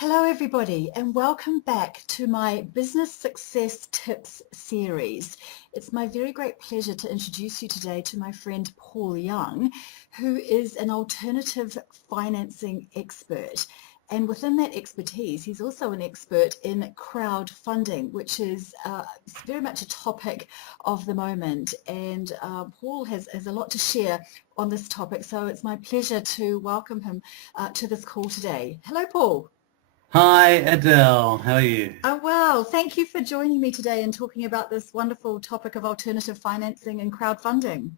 Hello everybody and welcome back to my Business Success Tips series. It's my very great pleasure to introduce you today to my friend Paul Young, who is an alternative financing expert. And within that expertise, he's also an expert in crowdfunding, which is very much a topic of the moment. And Paul has a lot to share on this topic, so it's my pleasure to welcome him to this call today. Hello, Paul. Hi Adele, how are you? Oh, well, thank you for joining me today and talking about this wonderful topic of alternative financing and crowdfunding.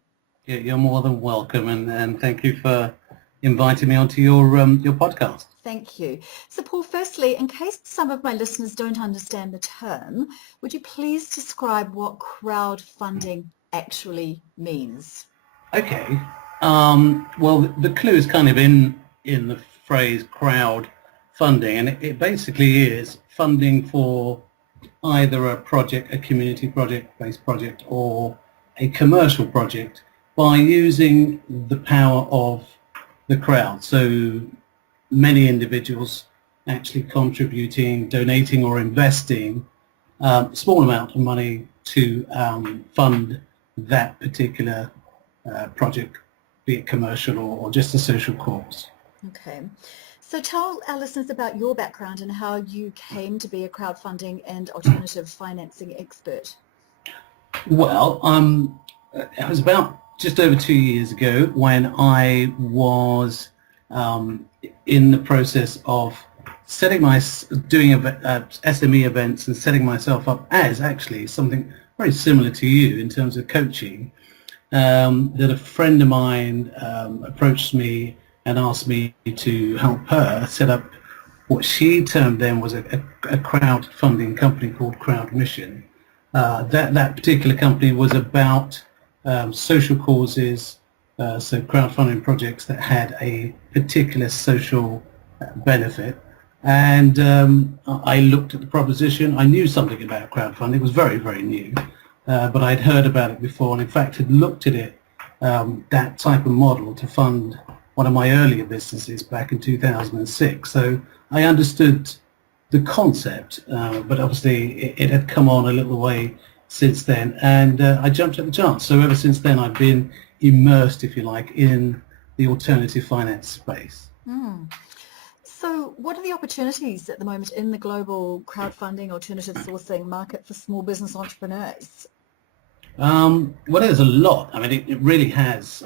You're more than welcome, and thank you for inviting me onto your podcast. Thank you. So, Paul, firstly, in case some of my listeners don't understand the term, would you please describe what crowdfunding actually means? Okay. Well, the clue is kind of in the phrase crowd funding, and it basically is funding for either a project, a community project-based project, or a commercial project by using the power of the crowd. So many individuals actually contributing, donating or investing a small amount of money to fund that particular project, be it commercial or just a social cause. Okay. So tell our listeners about your background and how you came to be a crowdfunding and alternative financing expert. Well, it was about just over 2 years ago when I was in the process of doing SME events and setting myself up as actually something very similar to you in terms of coaching. That a friend of mine approached me and asked me to help her set up what she termed then was a crowdfunding company called Crowd Mission. That particular company was about social causes, so crowdfunding projects that had a particular social benefit. And I looked at the proposition. I knew something about crowdfunding. It was very, very new, but I'd heard about it before, and in fact had looked at it, that type of model to fund one of my earlier businesses back in 2006. So I understood the concept, but obviously it had come on a little way since then, and I jumped at the chance. So ever since then I've been immersed, if you like, in the alternative finance space. So what are the opportunities at the moment in the global crowdfunding alternative sourcing market for small business entrepreneurs? Well, there's a lot. I mean, it really has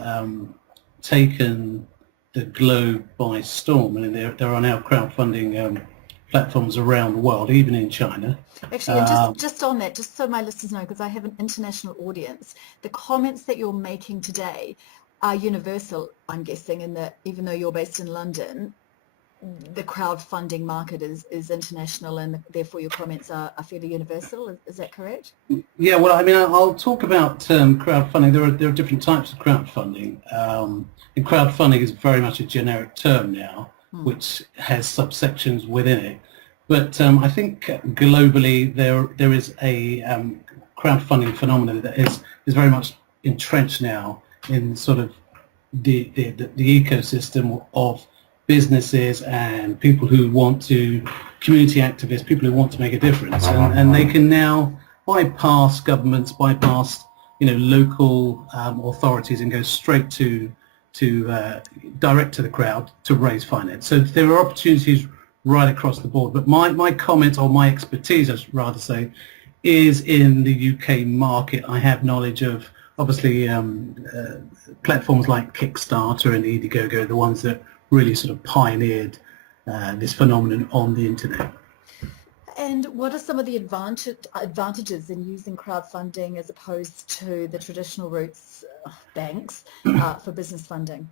taken the globe by storm. I mean, there are now crowdfunding platforms around the world, even in China. Actually, and just on that, just so my listeners know, because I have an international audience, the comments that you're making today are universal, I'm guessing, in that even though you're based in London, the crowdfunding market is international, and therefore your comments are fairly universal. Is that correct? Yeah, well, I mean, I'll talk about crowdfunding. There are different types of crowdfunding. And crowdfunding is very much a generic term now, which has subsections within it. But I think globally there is a crowdfunding phenomenon that is very much entrenched now in sort of the ecosystem of businesses and people who want to, community activists, people who want to make a difference, and they can now bypass governments, bypass local authorities, and go straight to direct to the crowd to raise finance. So there are opportunities right across the board. But my comment, or my expertise, I should rather say, is in the UK market. I have knowledge of obviously platforms like Kickstarter and Indiegogo, the ones that really sort of pioneered this phenomenon on the internet. And what are some of the advantages in using crowdfunding as opposed to the traditional routes, banks, for business funding?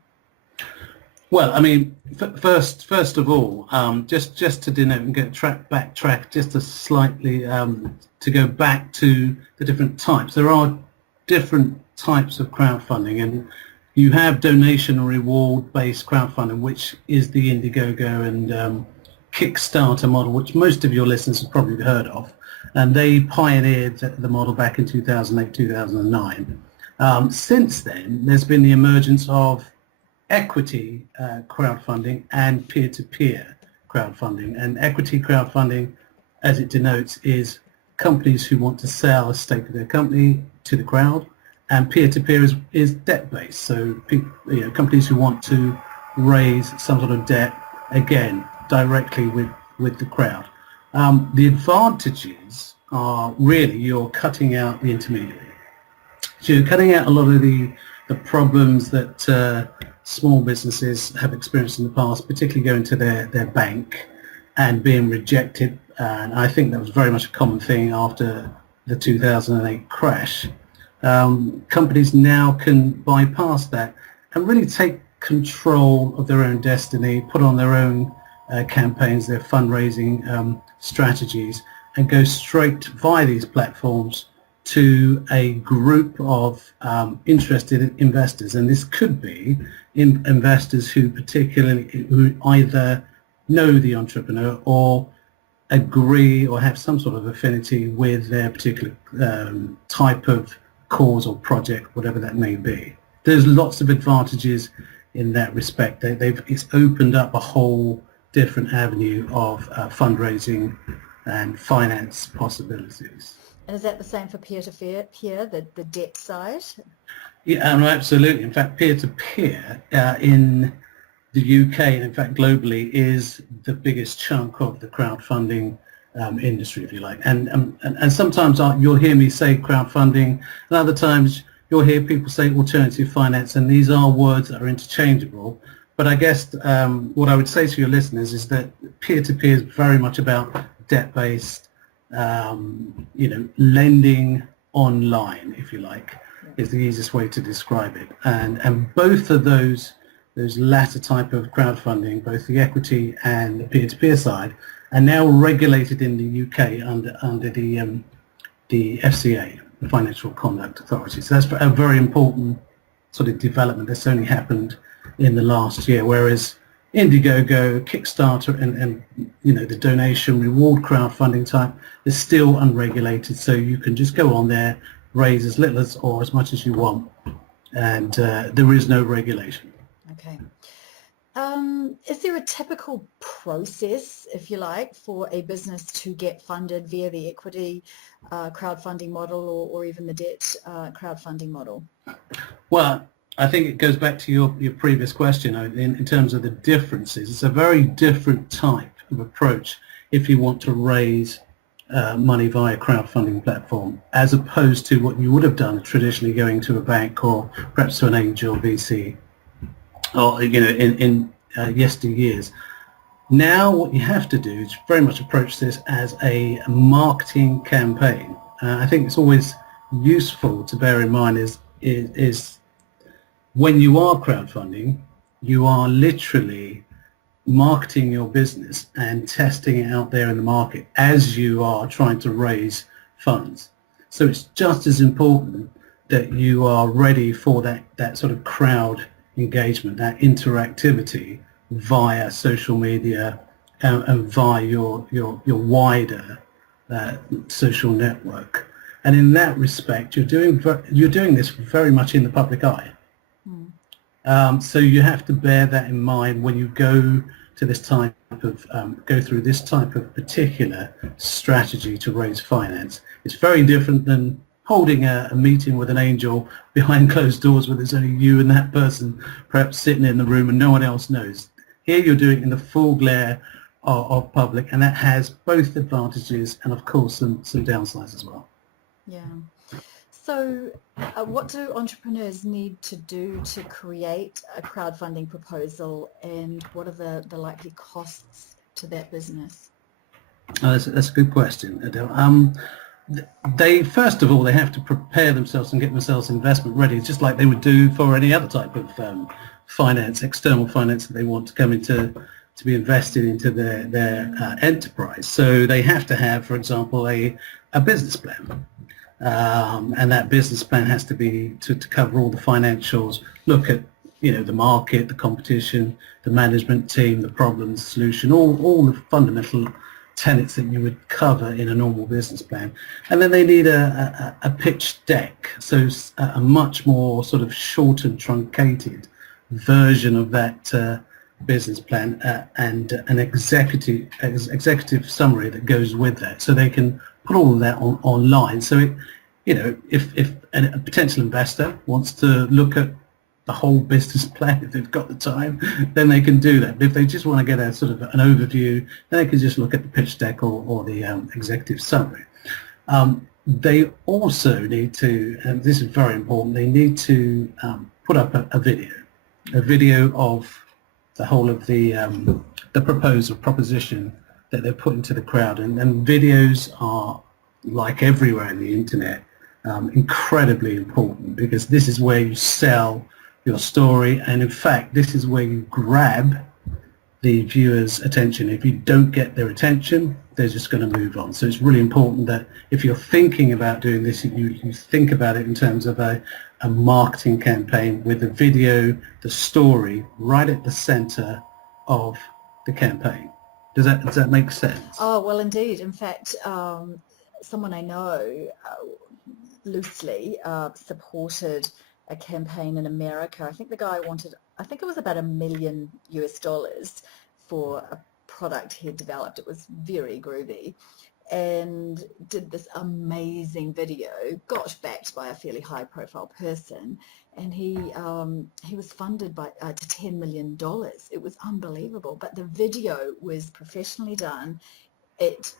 Well, I mean, first of all, just to denote and backtrack just to slightly to go back to the different types. There are different types of crowdfunding, and you have donation and reward-based crowdfunding, which is the Indiegogo and Kickstarter model, which most of your listeners have probably heard of, and they pioneered the model back in 2008, 2009. Since then, there's been the emergence of equity crowdfunding and peer-to-peer crowdfunding. And equity crowdfunding, as it denotes, is companies who want to sell a stake of their company to the crowd, and peer-to-peer is debt-based. So companies who want to raise some sort of debt, again, directly with the crowd. The advantages are really you're cutting out the intermediary. So you're cutting out a lot of the problems that small businesses have experienced in the past, particularly going to their bank and being rejected. And I think that was very much a common thing after the 2008 crash. Companies now can bypass that and really take control of their own destiny, put on their own campaigns, their fundraising strategies, and go straight via these platforms to a group of interested investors. And this could be investors who either know the entrepreneur or agree or have some sort of affinity with their particular type of cause or project, whatever that may be. There's lots of advantages in that respect. It's opened up a whole different avenue of fundraising and finance possibilities. And is that the same for peer-to-peer, the debt side? Yeah, no, absolutely. In fact, peer-to-peer in the UK and in fact globally is the biggest chunk of the crowdfunding industry, if you like. And sometimes you'll hear me say crowdfunding, and other times you'll hear people say alternative finance, and these are words that are interchangeable. But I guess what I would say to your listeners is that peer-to-peer is very much about debt-based, lending online, if you like, is the easiest way to describe it. And both of those latter type of crowdfunding, both the equity and the peer-to-peer side, are now regulated in the UK under the FCA, the Financial Conduct Authority. So that's a very important sort of development that's only happened in the last year, whereas Indiegogo, Kickstarter, and the donation reward crowdfunding type is still unregulated. So you can just go on there, raise as little or as much as you want, and there is no regulation. Okay. Is there a typical process, if you like, for a business to get funded via the equity crowdfunding model or even the debt crowdfunding model? Well, I think it goes back to your previous question in terms of the differences. It's a very different type of approach if you want to raise money via a crowdfunding platform, as opposed to what you would have done traditionally going to a bank or perhaps to an angel VC, or in yesteryears. Now what you have to do is very much approach this as a marketing campaign. I think it's always useful to bear in mind is when you are crowdfunding, you are literally marketing your business and testing it out there in the market as you are trying to raise funds. So it's just as important that you are ready for that sort of crowd engagement, that interactivity via social media and via your wider social network. And in that respect, you're doing this very much in the public eye. So you have to bear that in mind when you go to this type of go through this type of particular strategy to raise finance. It's very different than holding a meeting with an angel behind closed doors where there's only you and that person perhaps sitting in the room and no one else knows. Here you're doing it in the full glare of public, and that has both advantages and of course some downsides as well. Yeah. So what do entrepreneurs need to do to create a crowdfunding proposal, and what are the likely costs to that business? That's a good question, Adèle. They first of all they have to prepare themselves and get themselves investment ready, just like they would do for any other type of finance, external finance that they want to come into to be invested into their enterprise. So they have to have, for example, a business plan. And that business plan has to be to cover all the financials, look at the market, the competition, the management team, the problem, the solution, all the fundamental tenets that you would cover in a normal business plan. And then they need a pitch deck, so a much more sort of short and truncated version of that business plan and an executive summary that goes with that, so they can put all of that online. So it, if a potential investor wants to look at the whole business plan, if they've got the time, then they can do that. But if they just want to get a sort of an overview, then they can just look at the pitch deck or the executive summary. They also need to, and this is very important, they need to put up a video of the whole of the proposition that they're putting to the crowd. And videos are, like everywhere on the internet, incredibly important, because this is where you sell your story, and in fact this is where you grab the viewer's attention. If you don't get their attention, they're just going to move on. So it's really important that if you're thinking about doing this, you think about it in terms of a marketing campaign with the video, the story, right at the center of the campaign. Does that make sense? Oh, well, indeed. In fact, someone I know loosely supported a campaign in America. I think the guy wanted, I think it was about $1 million for a product he had developed. It was very groovy, and did this amazing video, got backed by a fairly high-profile person, and he was funded by to $10 million. It was unbelievable, but the video was professionally done. It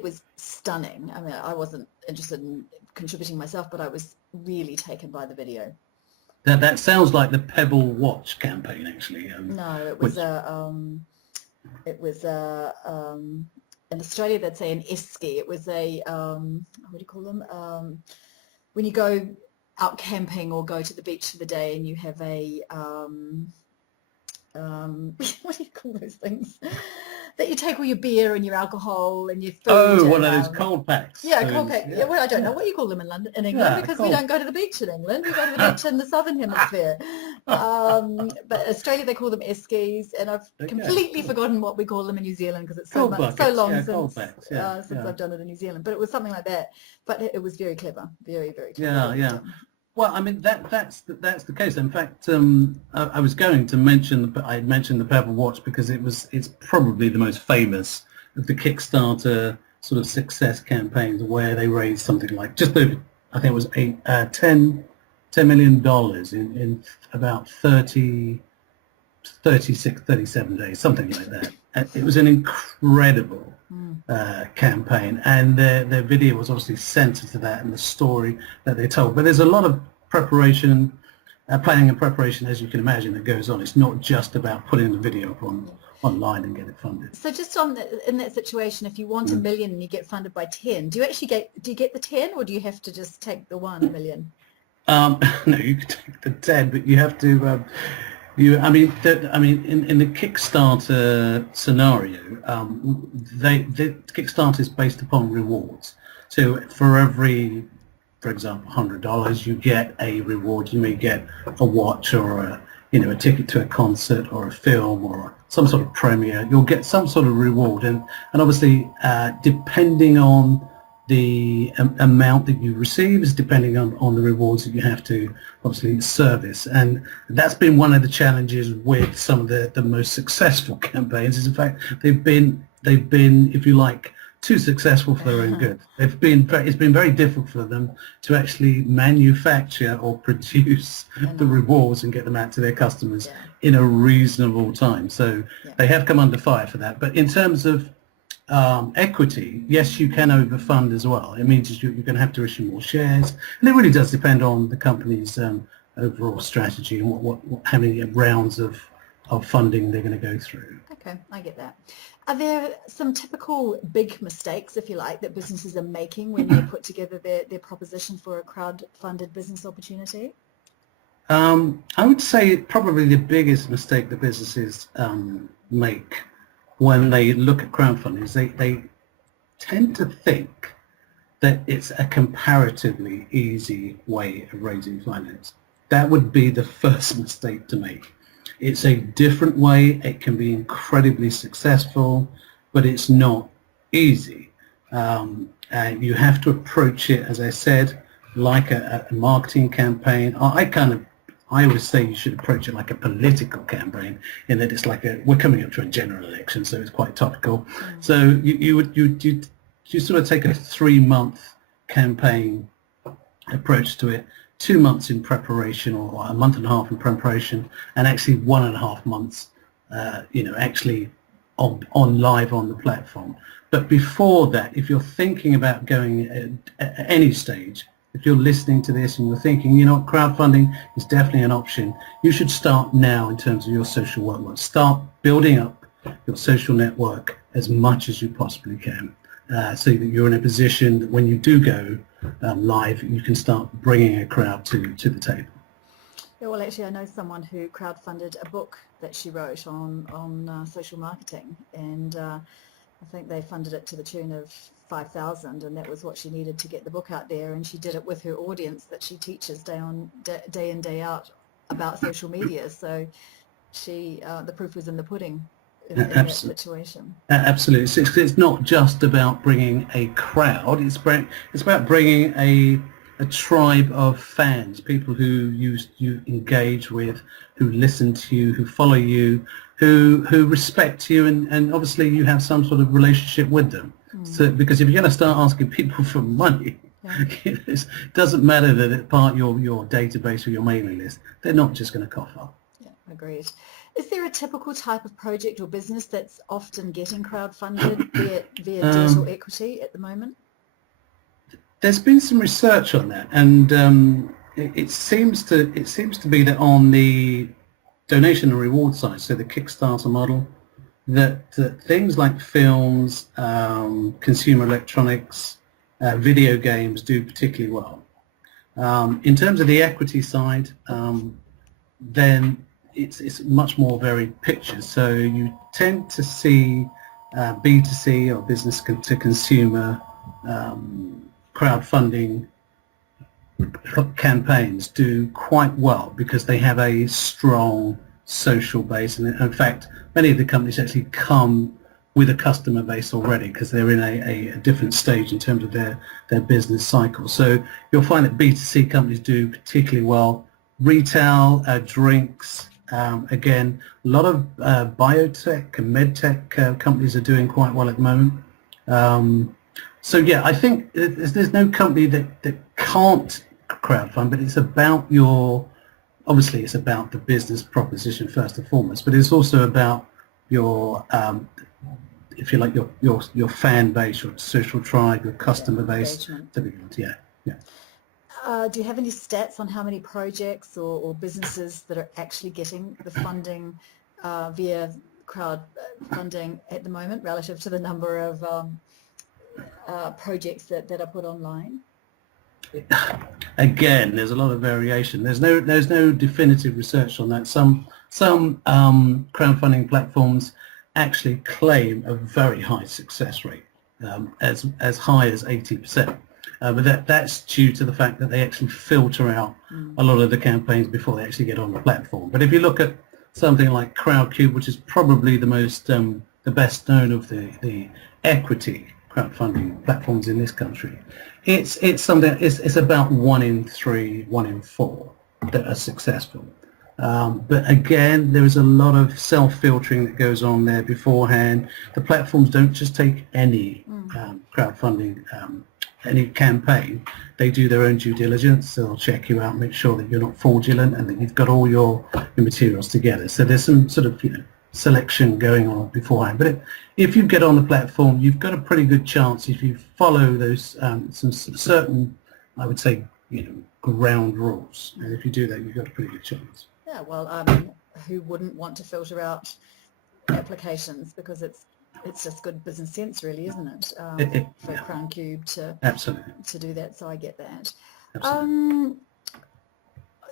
was stunning. I mean, I wasn't interested in contributing myself, but I was really taken by the video. That sounds like the Pebble Watch campaign, actually. No, it was in Australia they'd say an esky. It was a what do you call them? When you go out camping or go to the beach for the day and you have a what do you call those things? That you take all your beer and your alcohol and your food. Oh, one of those cold packs. Yeah, cold pack. Yeah, well, I don't know what you call them in England, because we don't go to the beach in England. We go to the beach in the southern hemisphere. But Australia, they call them eskies, and I've completely forgotten what we call them in New Zealand, because it's so long since I've done it in New Zealand. But it was something like that. But it was very clever, very, very clever. Yeah. Well, I mean, that's the case. In fact, I was going to mention, I mentioned the Pebble Watch because it's probably the most famous of the Kickstarter sort of success campaigns, where they raised something like just over, I think it was $10 million in about 37 days, something like that. And it was an incredible campaign, and their video was obviously centered to that and the story that they told. But there's a lot of preparation, planning and preparation, as you can imagine, that goes on. It's not just about putting the video up online and get it funded. So just in that situation, if you want $1 million and you get funded by 10, do you get the 10, or do you have to just take the $1 million? No, you can take the 10, but you have to. In the Kickstarter scenario, the Kickstarter is based upon rewards. So for every, for example, $100, you get a reward. You may get a watch, or a ticket to a concert, or a film, or some sort of premiere. You'll get some sort of reward, and obviously, depending on the amount that you receive is depending on the rewards that you have to obviously service. And that's been one of the challenges with some of the most successful campaigns, is in fact they've been, if you like, too successful for their own good. It's been very difficult for them to actually manufacture or produce the rewards and get them out to their customers in a reasonable time. So they have come under fire for that. But in terms of equity, yes, you can overfund as well. It means you're going to have to issue more shares, and it really does depend on the company's overall strategy and how many rounds of funding they're going to go through. Okay, I get that. Are there some typical big mistakes, if you like, that businesses are making when they put together their proposition for a crowd-funded business opportunity? I would say probably the biggest mistake that businesses make when they look at crowdfunding is they tend to think that it's a comparatively easy way of raising finance. That would be the first mistake to make. It's a different way. It can be incredibly successful, but it's not easy. And you have to approach it, as I said, like a marketing campaign. I always say you should approach it like a political campaign, in that it's like we're coming up to a general election, so it's quite topical. So you sort of take a 3-month campaign approach to it, 2 months in preparation, or a month and a half in preparation, and actually 1.5 months, actually on live on the platform. But before that, if you're thinking about going at any stage, if you're listening to this and you're thinking, crowdfunding is definitely an option, you should start now in terms of your social network. Start building up your social network as much as you possibly can, so that you're in a position that when you do go live, you can start bringing a crowd to the table. Yeah, well, actually, I know someone who crowdfunded a book that she wrote on social marketing, and I think they funded it to the tune of 5,000, and that was what she needed to get the book out there. And she did it with her audience that she teaches day in, day out about social media. So the proof was in the pudding in that situation. Absolutely. It's not just about bringing a crowd. It's about bringing a tribe of fans, people who you engage with, who listen to you, who follow you, who respect you, and obviously you have some sort of relationship with them. So, because if you're going to start asking people for money, it doesn't matter that it's part of your database or your mailing list. They're not just going to cough up. Yeah, agreed. Is there a typical type of project or business that's often getting crowdfunded, be it via debt or equity at the moment? There's been some research on that, and it seems to be that on the donation and reward side, so the Kickstarter model, that things like films, consumer electronics, video games do particularly well. In terms of the equity side, then it's much more varied pictures. So you tend to see B2C, or business to consumer, crowdfunding campaigns do quite well because they have a strong social base, and in fact many of the companies actually come with a customer base already because they're in a different stage in terms of their business cycle. So you'll find that B2C companies do particularly well. Retail, drinks, again, a lot of biotech and medtech companies are doing quite well at the moment. So yeah, I think there's no company that can't crowdfund, but it's about obviously it's about the business proposition first and foremost, but it's also about your, if you like, your fan base, your social tribe, your customer base. Yeah. Do you have any stats on how many projects or businesses that are actually getting the funding via crowdfunding at the moment relative to the number of projects that are put online? Again, there's a lot of variation. There's no definitive research on that. Some crowdfunding platforms actually claim a very high success rate, as high as 80%. But that's due to the fact that they actually filter out a lot of the campaigns before they actually get on the platform. But if you look at something like Crowdcube, which is probably the best known of the equity crowdfunding platforms in this country, it's something. It's about 1 in 3, 1 in 4 that are successful. But again, there is a lot of self-filtering that goes on there beforehand. The platforms don't just take any crowdfunding, any campaign. They do their own due diligence. They'll check you out, make sure that you're not fraudulent, and that you've got all your materials together. So there's some sort of selection going on beforehand. But if you get on the platform, you've got a pretty good chance if you follow those some certain, I would say, ground rules. And if you do that, you've got a pretty good chance. Yeah, well, who wouldn't want to filter out applications, because it's just good business sense, really, isn't it? For Crowdcube to do that. So I get that.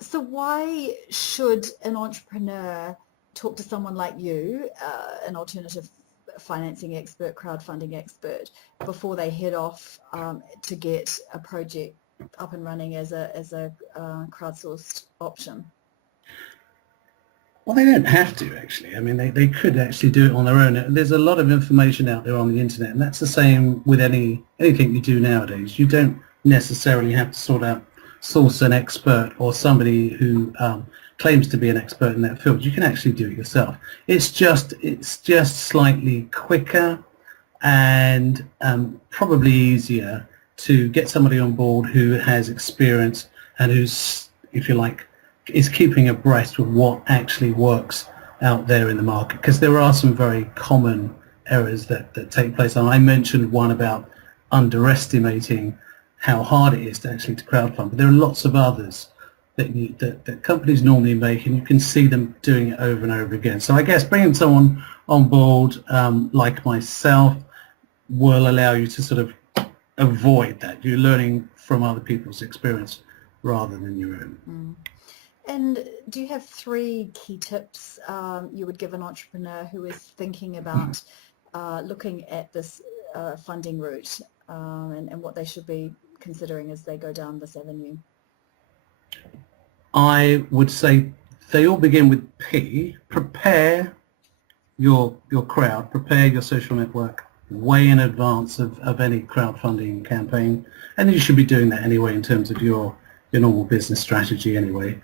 So why should an entrepreneur talk to someone like you, an alternative financing expert, crowdfunding expert, before they head off to get a project up and running as a crowdsourced option? Well, they don't have to, actually. I mean, they could actually do it on their own. There's a lot of information out there on the internet, and that's the same with anything you do nowadays. You don't necessarily have to source an expert or somebody who claims to be an expert in that field, you can actually do it yourself. It's just slightly quicker and probably easier to get somebody on board who has experience and who's, if you like, is keeping abreast with what actually works out there in the market, because there are some very common errors that take place. And I mentioned one about underestimating how hard it is to actually to crowdfund, but there are lots of others that companies normally make, and you can see them doing it over and over again. So I guess bringing someone on board like myself will allow you to sort of avoid that. You're learning from other people's experience rather than your own. Mm. And do you have 3 key tips you would give an entrepreneur who is thinking about looking at this funding route and what they should be considering as they go down this avenue? I would say they all begin with P. Prepare your crowd, prepare your social network way in advance of any crowdfunding campaign, and you should be doing that anyway in terms of your normal business strategy anyway.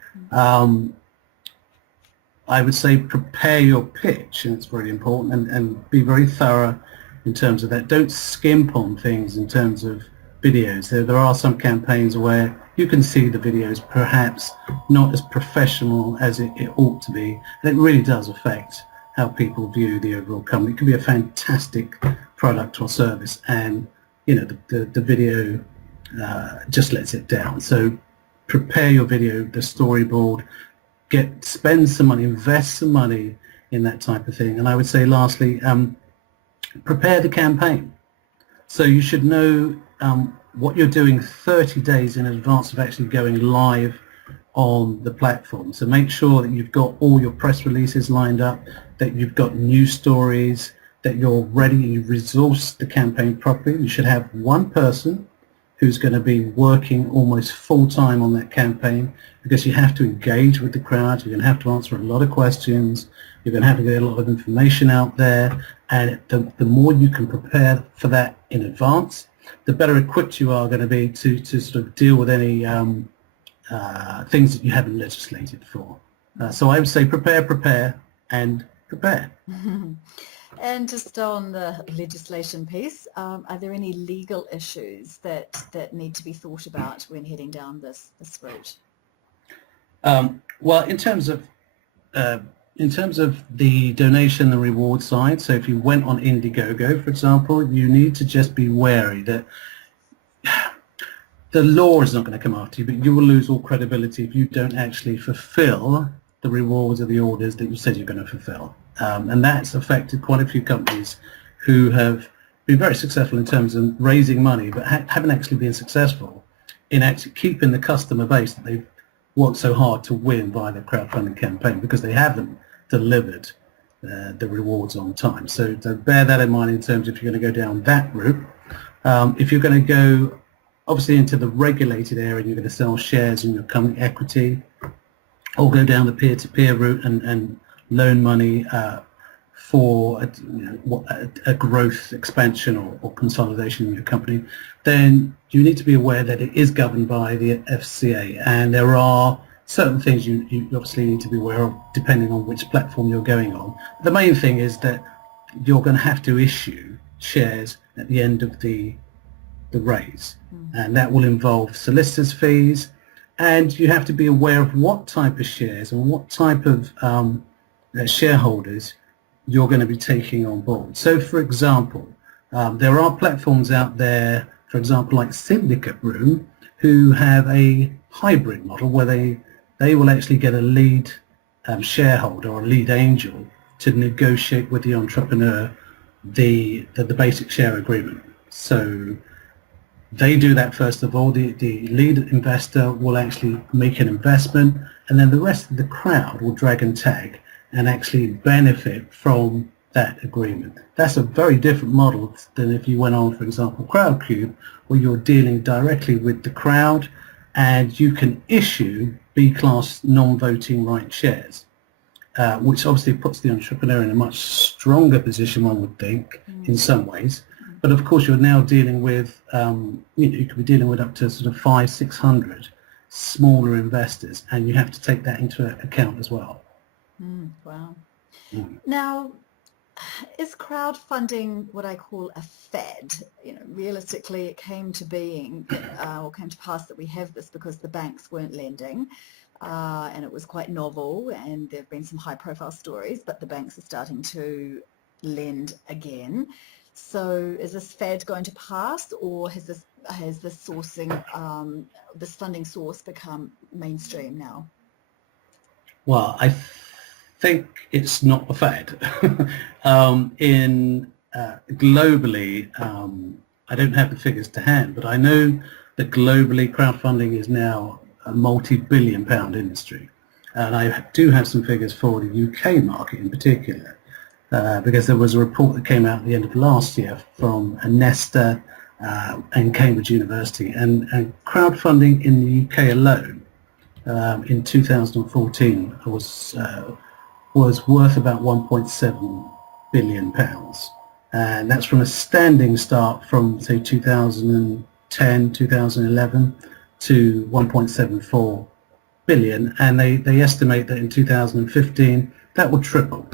I would say prepare your pitch, and it's very important, and be very thorough in terms of that. Don't skimp on things in terms of videos. There are some campaigns where you can see the videos perhaps not as professional as it ought to be, and it really does affect how people view the overall company. It could be a fantastic product or service, and the video just lets it down. So prepare your video, the storyboard, spend some money, invest some money in that type of thing. And I would say lastly, prepare the campaign. So you should know what you're doing 30 days in advance of actually going live on the platform. So make sure that you've got all your press releases lined up, that you've got news stories, that you're ready, you've resourced the campaign properly. You should have one person who's going to be working almost full-time on that campaign, because you have to engage with the crowd, you're going to have to answer a lot of questions, you're going to have to get a lot of information out there, and the more you can prepare for that in advance, the better equipped you are going to be to sort of deal with any things that you haven't legislated for. So I would say prepare, and prepare. And just on the legislation piece, are there any legal issues that need to be thought about when heading down this route? Well, in terms of the donation and reward side, so if you went on Indiegogo, for example, you need to just be wary that the law is not going to come after you, but you will lose all credibility if you don't actually fulfill the rewards or the orders that you said you're going to fulfill. And that's affected quite a few companies who have been very successful in terms of raising money, but haven't actually been successful in actually keeping the customer base that they've worked so hard to win via the crowdfunding campaign, because they haven't delivered the rewards on time. So bear that in mind in terms of if you're going to go down that route. If you're going to go obviously into the regulated area and you're going to sell shares in your company equity, or go down the peer-to-peer route and loan money for a growth expansion or consolidation in your company, then you need to be aware that it is governed by the FCA, and there are certain things you obviously need to be aware of depending on which platform you're going on. The main thing is that you're going to have to issue shares at the end of the raise, and that will involve solicitors' fees, and you have to be aware of what type of shares and what type of shareholders you're going to be taking on board. So for example, there are platforms out there, for example like Syndicate Room, who have a hybrid model where they will actually get a lead shareholder or a lead angel to negotiate with the entrepreneur the basic share agreement. So they do that first of all. The lead investor will actually make an investment, and then the rest of the crowd will drag and tag and actually benefit from that agreement. That's a very different model than if you went on, for example, Crowdcube, where you're dealing directly with the crowd and you can issue B-class non-voting right shares, which obviously puts the entrepreneur in a much stronger position, one would think, in some ways. But of course, you're now dealing with, you could be dealing with up to sort of 500-600 smaller investors, and you have to take that into account as well. Wow. Mm. Now, is crowdfunding what I call a fad? Realistically, it came to being or came to pass that we have this because the banks weren't lending, and it was quite novel, and there have been some high-profile stories, but the banks are starting to lend again. So is this fad going to pass, or has this sourcing, this funding source become mainstream now? Well, I think it's not a fad. Globally, I don't have the figures to hand, but I know that globally crowdfunding is now a multi-billion pound industry. And I do have some figures for the UK market in particular, because there was a report that came out at the end of last year from Nesta and Cambridge University, and crowdfunding in the UK alone in 2014 was worth about 1.7 billion pounds, and that's from a standing start from say 2010, 2011 to 1.74 billion, and they estimate that in 2015 that will triple.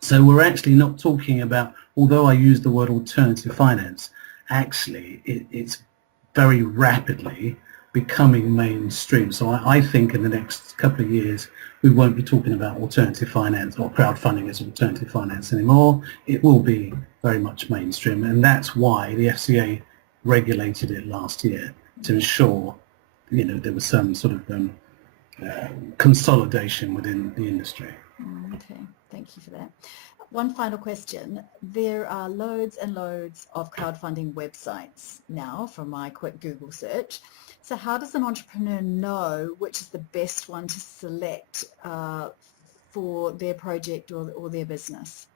So we're actually not talking about, although I use the word alternative finance, actually it's very rapidly becoming mainstream. So I think in the next couple of years we won't be talking about alternative finance or crowdfunding as alternative finance anymore. It will be very much mainstream, and that's why the FCA regulated it last year, to ensure there was some sort of consolidation within the industry. Okay, thank you for that. One final question. There are loads and loads of crowdfunding websites now from my quick Google search. So how does an entrepreneur know which is the best one to select for their project or their business?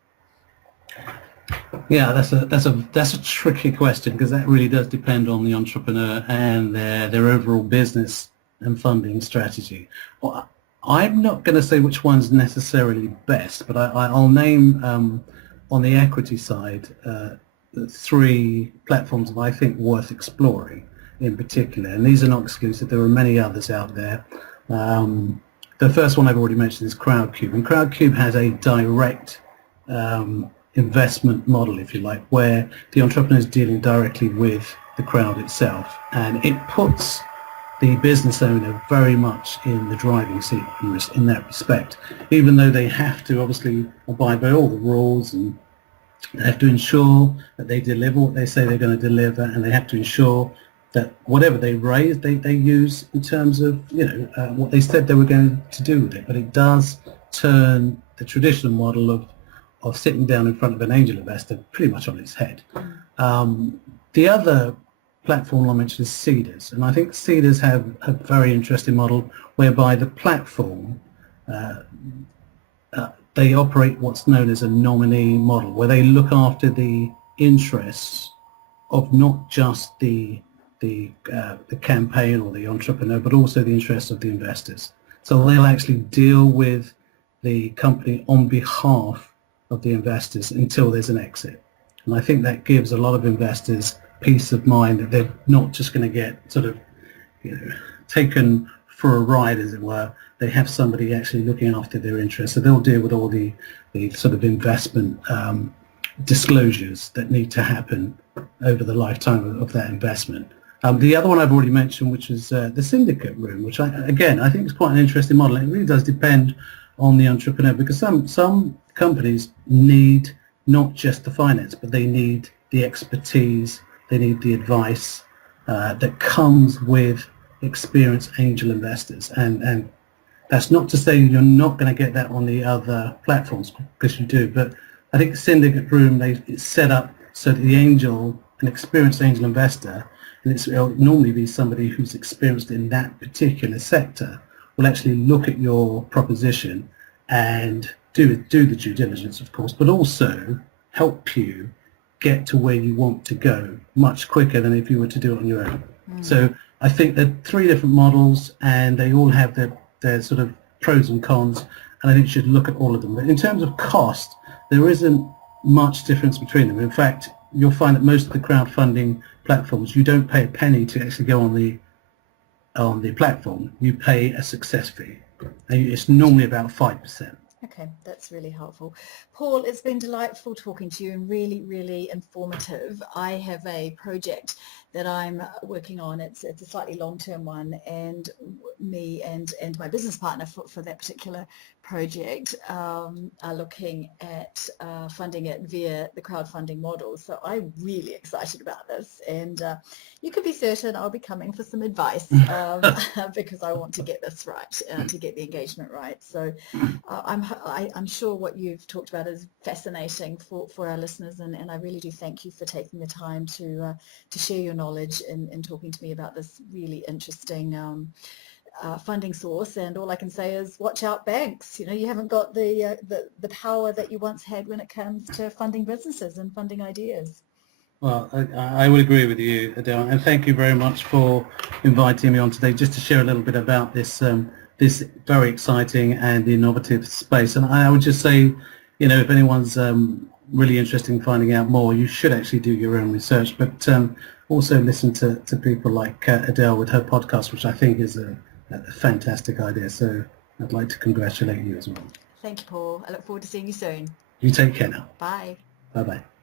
Yeah, that's a tricky question, because that really does depend on the entrepreneur and their overall business and funding strategy. Well, I'm not going to say which one's necessarily best, but I'll name on the equity side the 3 platforms that I think worth exploring in particular, and these are not exclusive. There are many others out there. The first one I've already mentioned is Crowdcube, and Crowdcube has a direct investment model, if you like, where the entrepreneur is dealing directly with the crowd itself, and it puts the business owner very much in the driving seat in that respect, even though they have to obviously abide by all the rules, and they have to ensure that they deliver what they say they're going to deliver, and they have to ensure that whatever they raise, they use in terms of what they said they were going to do with it. But it does turn the traditional model of sitting down in front of an angel investor pretty much on its head. The other platform I mentioned is Seedrs, and I think Seedrs have a very interesting model whereby the platform they operate what's known as a nominee model, where they look after the interests of not just the campaign or the entrepreneur, but also the interests of the investors. So they'll actually deal with the company on behalf of the investors until there's an exit. And I think that gives a lot of investors peace of mind that they're not just going to get sort of taken for a ride, as it were. They have somebody actually looking after their interests, so they'll deal with all the sort of investment disclosures that need to happen over the lifetime of that investment. The other one I've already mentioned, which is the syndicate room, which I think is quite an interesting model. It really does depend on the entrepreneur, because some companies need not just the finance, but they need the expertise, they need the advice that comes with experienced angel investors, and that's not to say you're not going to get that on the other platforms, because you do, but I think the syndicate room, it's set up so that an experienced angel investor, and it'll normally be somebody who's experienced in that particular sector, will actually look at your proposition and do the due diligence, of course, but also help you get to where you want to go much quicker than if you were to do it on your own. So I think there are 3 different models, and they all have their sort of pros and cons, and I think you should look at all of them. But in terms of cost, there isn't much difference between them. In fact, you'll find that most of the crowdfunding platforms, you don't pay a penny to actually go on the on the platform, you pay a success fee. And it's normally about 5%. Okay, that's really helpful. Paul, it's been delightful talking to you and really, really informative. I have a project that I'm working on. It's a slightly long-term one, and me and my business partner for that particular project are looking at funding it via the crowdfunding model. So I'm really excited about this, and you can be certain I'll be coming for some advice because I want to get this right, to get the engagement right. So I'm sure what you've talked about is fascinating for our listeners, and I really do thank you for taking the time to share your knowledge in talking to me about this really interesting funding source. And all I can say is watch out, banks. You know, you haven't got the power that you once had when it comes to funding businesses and funding ideas. Well, I would agree with you, Adèle, and thank you very much for inviting me on today just to share a little bit about this this very exciting and innovative space. And I would just say, you know, if anyone's really interested in finding out more, you should actually do your own research, but also listen to people like Adèle with her podcast, which I think is a fantastic idea. So I'd like to congratulate you as well. Thank you, Paul. I look forward to seeing you soon. You take care now. Bye. Bye-bye.